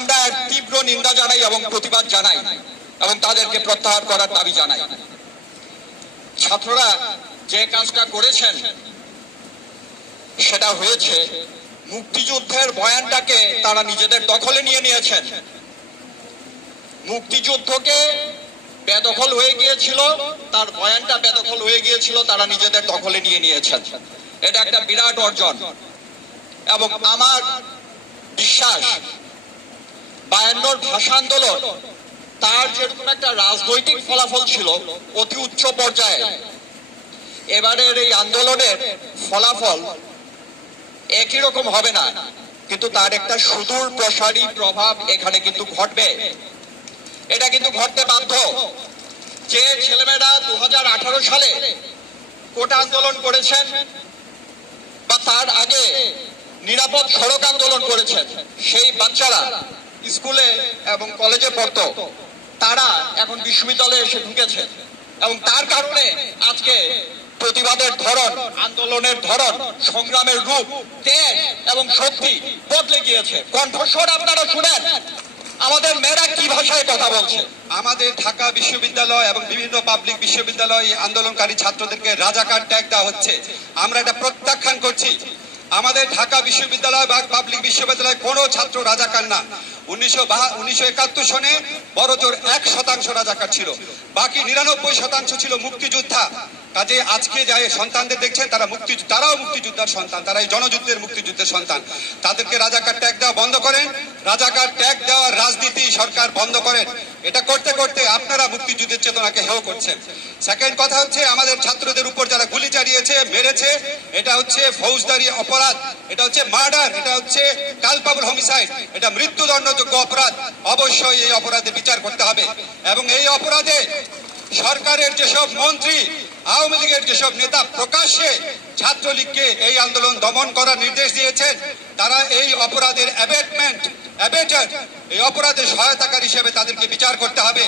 আমরা তীব্র নিন্দা জানাই এবং প্রতিবাদ জানাই এবং তাদেরকে প্রত্যাহার করার দাবি জানাই। ছাত্ররা যে কাজটা করেছেন সেটা হয়েছে মুক্তিযুদ্ধের বয়ানটাকে তারা নিজেদের দখলে নিয়ে নিয়েছেন। মুক্তিযুদ্ধকে বেদখল হয়ে গিয়েছিল, তার বয়ানটা বেদখল হয়ে গিয়েছিল, তারা নিজেদের দখলে নিয়ে নিয়েছেন। এটা একটা বিরাট অর্জন এবং আমার বিশ্বাস 52 ভাষা আন্দোলন তার যেরকম একটা রাজনৈতিক ফলাফল ছিল অতি উচ্চ পর্যায়ে, এবারের এই আন্দোলনের ফলাফল একই রকম হবে না, কিন্তু তার একটা সুদূর প্রসারী প্রভাব এখানে কিন্তু ঘটবে। এটা কিন্তু ঘটতে বাধ্য। যে ছেলেমেয়েরা 2018 সালে কোটা আন্দোলন করেছেন বা তার আগে নিরাপদ সড়ক আন্দোলন করেছেন, সেই বাচ্চারা স্কুলে এবং কলেজে পড়তো, তারা এখন বিশ্ববিদ্যালয়ে এসে ঢুকেছে এবং তার কারণে আজকে প্রতিবাদের ধরন, আন্দোলনের ধরন, সংগ্রামের রূপ, তেজ এবং শক্তি বদলে গিয়েছে। কণ্ঠস্বর আপনারা শুনেন, আমাদের মেয়েরা কি ভাষায় কথা বলছে। আমাদের ঢাকা বিশ্ববিদ্যালয় এবং বিভিন্ন পাবলিক বিশ্ববিদ্যালয় আন্দোলনকারী ছাত্রদেরকে রাজাকার ট্যাগ দেওয়া হচ্ছে। আমরা এটা প্রত্যাখ্যান করছি। আমাদের ঢাকা বিশ্ববিদ্যালয় বা পাবলিক বিশ্ববিদ্যালয় কোনো ছাত্র রাজাকার না। 1971 সনে বড়জোর 1% রাজাকার ছিল, বাকি 99% ছিল মুক্তিযোদ্ধা। কাজে আজকে যাই সন্তানদের দেখছেন তারাও মুক্তিযোদ্ধার সন্তান, তারা এই জনযুদ্ধের মুক্তিযুদ্ধের সন্তান। তাদেরকে রাজাকার ট্যাগ দেওয়া বন্ধ করেন, রাজাকার ট্যাগ দেওয়ার রাজনীতি সরকার বন্ধ করেন। এটা করতে করতে আপনারা মুক্তিযুদ্ধের চেতনাকে হেয় করছেন। সেকেন্ড কথা হচ্ছে, আমাদের ছাত্রদের উপর যারা গুলি চালিয়েছে, মেরেছে, এটা হচ্ছে ফৌজদারি অপরাধ, এটা হচ্ছে মার্ডার, এটা হচ্ছে কালপাবল হোমিসাইড, এটা মৃত্যুদণ্ডযোগ্য অপরাধ। অবশ্যই এই অপরাধে বিচার করতে হবে এবং এই অপরাধে সরকারের যেসব মন্ত্রী, আওয়ামী লীগের যেসব নেতা প্রকাশ্যে ছাত্রলীগকে এই আন্দোলন দমন করার নির্দেশ দিয়েছেন, তারা এই অপরাধের এই অপরাধের সহায়তাকারী হিসেবে তাদেরকে বিচার করতে হবে।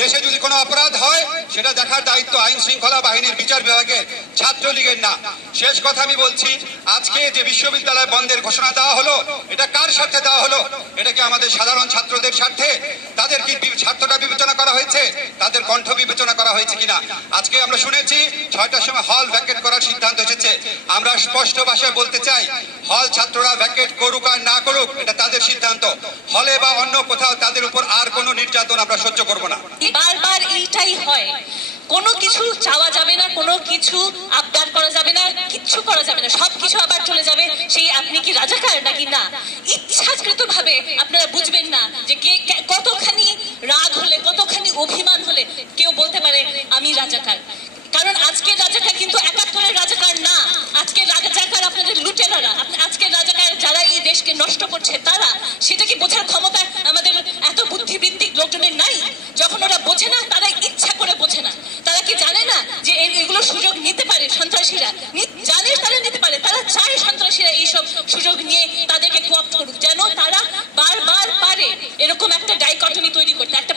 দেশে যদি কোনো অপরাধ হয় সেটা দেখার দায়িত্ব আইন শৃঙ্খলা বাহিনীর, বিচার বিভাগের, ছাত্রলীগের না। শেষ কথা আমি বলছি, আজকে যে বিশ্ববিদ্যালয় বন্ধের ঘোষণা দেওয়া হলো, এটা কার স্বার্থে দেওয়া হলো? এটা কি আমাদের সাধারণ ছাত্রদের স্বার্থে? তাদের কি স্বার্থটা বিবেচনা করা হয়েছে? তাদের কণ্ঠ বিবেচনা করা হয়েছে কিনা? আজকে আমরা শুনেছি 6টার সময় হল ভ্যাকেট করার সিদ্ধান্ত এসেছে। আমরা স্পষ্ট ভাষায় বলতে চাই, হল ছাত্ররা ভ্যাকেট করুক আর না করুক, এটা তাদের সিদ্ধান্ত। হলে বা অন্য কোথাও তাদের উপর আর কোনো নির্যাতন আমরা সহ্য করব না। বারবার এইটাই হয়, কোনো কিছু চাওয়া যাবে না, কোনো কিছু আবদার করা যাবে না, কিচ্ছু করা যাবে না, সবকিছু আবার চলে যাবে সেই আপনি কি রাজাকার নাকি না। ইচ্ছাকৃত ভাবে আপনারা বুঝবেন না যে কতখানি রাগ হলে, কতখানি অভিমান হলে কেউ বলতে পারে আমি রাজাকার। কারণ আজকের রাজাকার কিন্তু 71-এর রাজাকার না। আজকের রাজাকার আপনাদের লুটেরারা, আজকের রাজাকার যারা এই দেশকে নষ্ট করছে তারা। সেটা কি বোঝার ক্ষমতা আমাদের এত বুদ্ধিবৃত্তিক লোকজনের নাই? যখন ওরা বোঝে না, তারা ইচ্ছা করে বোঝে না। তারা কি জানে না যে এগুলো সুযোগ নিতে পারে সন্ত্রাসীরা? জানে তারা নিতে পারে, তারা চায় সন্ত্রাসীরা এইসব সুযোগ নিয়ে তাদেরকে কোঅপ্ট করুক, যেন তারা বারবার পারে এরকম একটা ডাইকটমি তৈরি করতে, একটা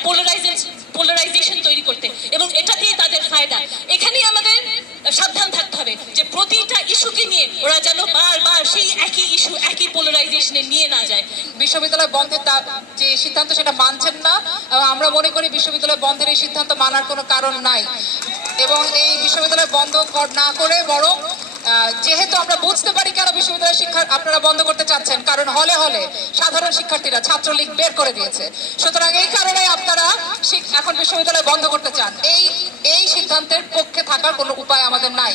পোলারাইজেশন তৈরি করতে, এবং এটা দিয়ে তাদের ফায়দা। এখানেই আমাদের সাবধান থাকতে হবে যে প্রতিটা ইস্যুকে নিয়ে ওরা যেন বারবার সেই একই ইস্যু, একই পোলারাইজেশনে নিয়ে না যায়। বিশ্ববিদ্যালয় বন্ধের যে সিদ্ধান্ত সেটা মানছেন না, এবং আমরা মনে করি বিশ্ববিদ্যালয় বন্ধের এই সিদ্ধান্ত মানার কোনো কারণ নাই, এবং এই বিশ্ববিদ্যালয় বন্ধ না করে বরং যেহেতু আমরা বুঝতে পারি কেন বিশ্ববিদ্যালয় শিক্ষা আপনারা বন্ধ করতে চাচ্ছেন, কারণ হলে হলে সাধারণ শিক্ষার্থীরা ছাত্রলীগ বের করে দিয়েছে। সুতরাং এই কারণে আপনারা এখন বিশ্ববিদ্যালয় বন্ধ করতে চান। এই সিদ্ধান্তের পক্ষে থাকার কোনো উপায় আমাদের নাই।